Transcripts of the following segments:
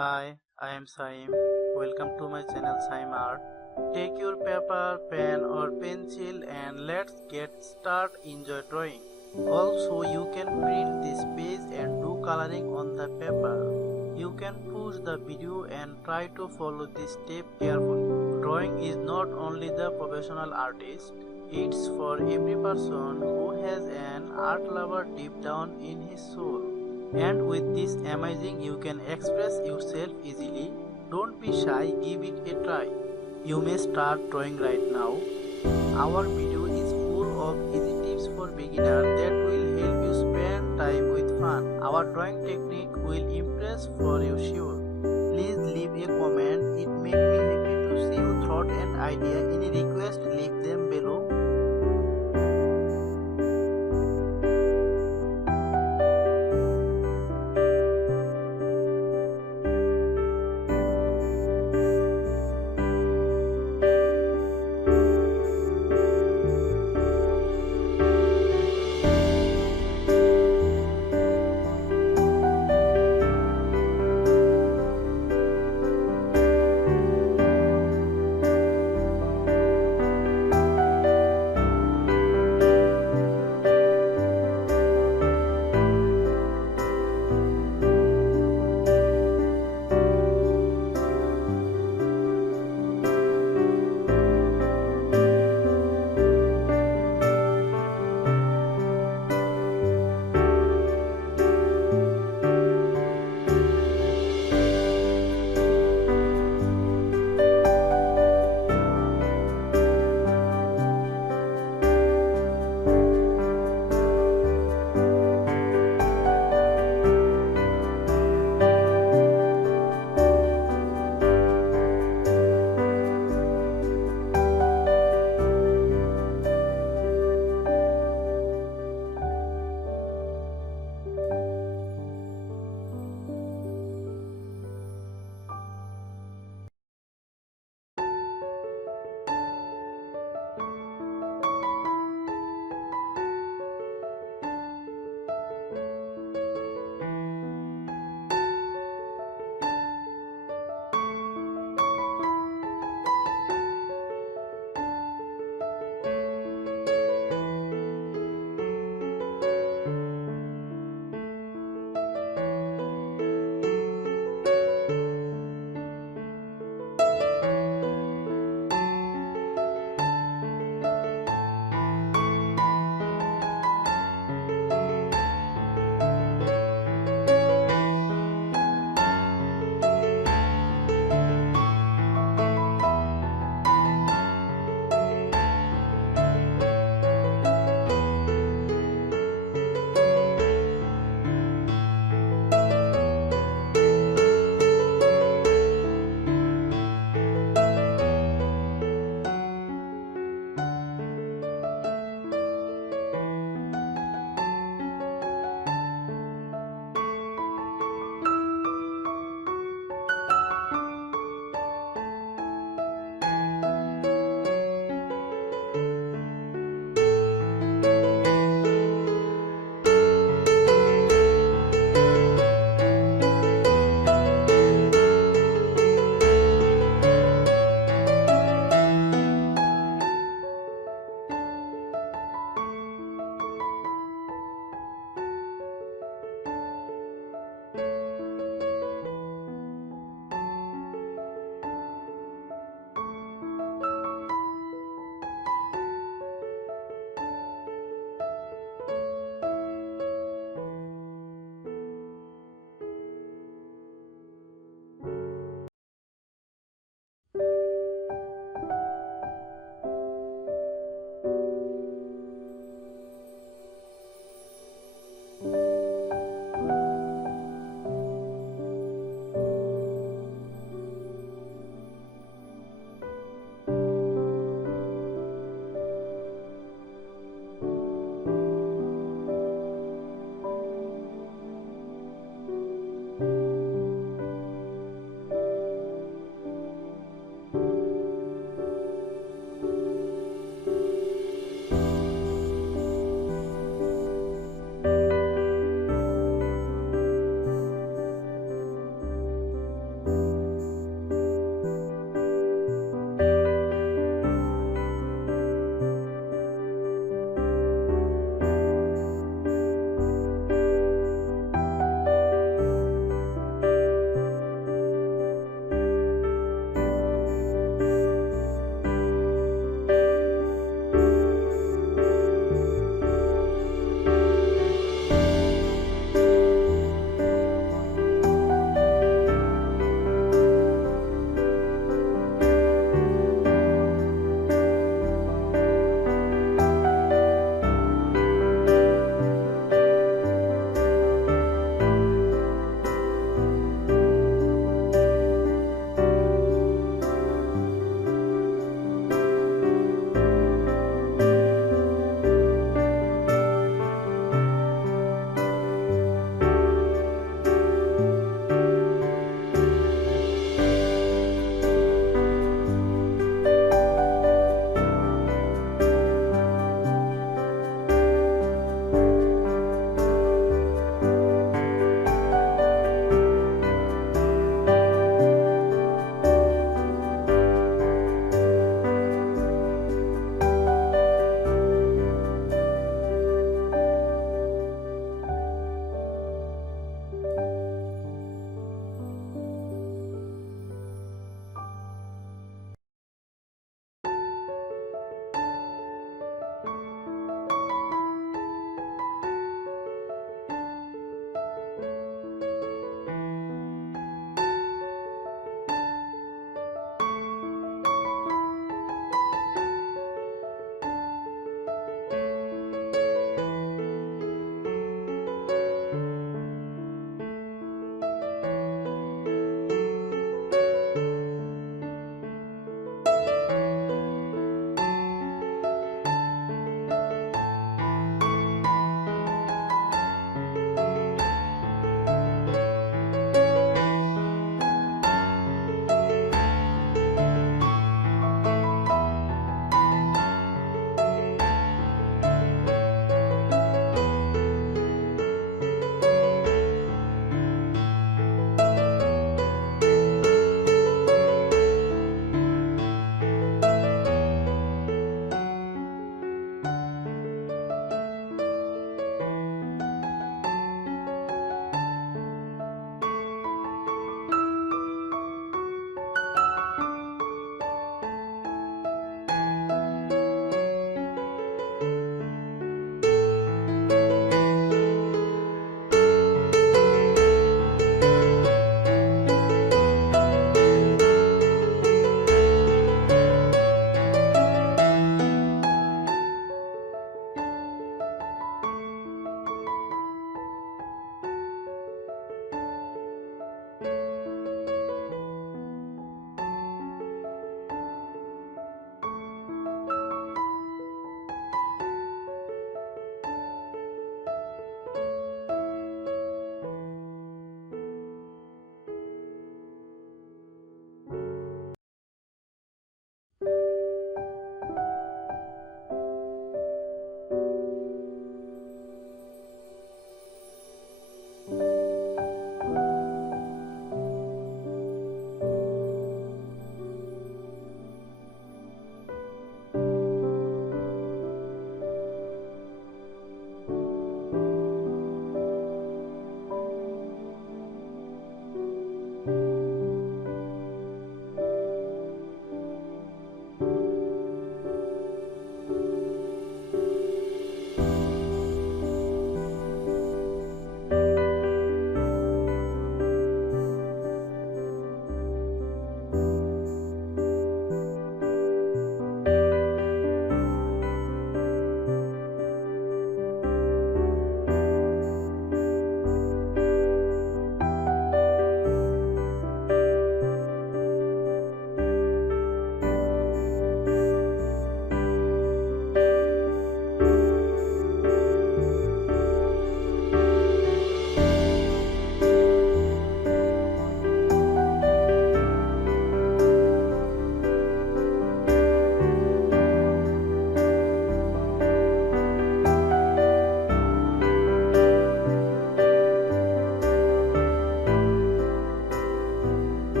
Hi, I am Saim. Welcome to my channel Saim Art. Take your paper, pen or pencil and let's get start enjoy drawing. Also you can print this page and do coloring on the paper. You can pause the video and try to follow this step carefully. Drawing is not only the professional artist, it's for every person who has an art lover deep down in his soul. And with this amazing you can express yourself easily. Don't be shy, give it a try. You may start drawing right now. Our video is full of easy tips for beginners that will help you spend time with fun. Our drawing technique will impress for you sure. Please leave a comment. It makes me happy to see your thought and idea. Any request, leave them below.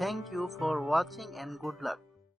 Thank you for watching and good luck.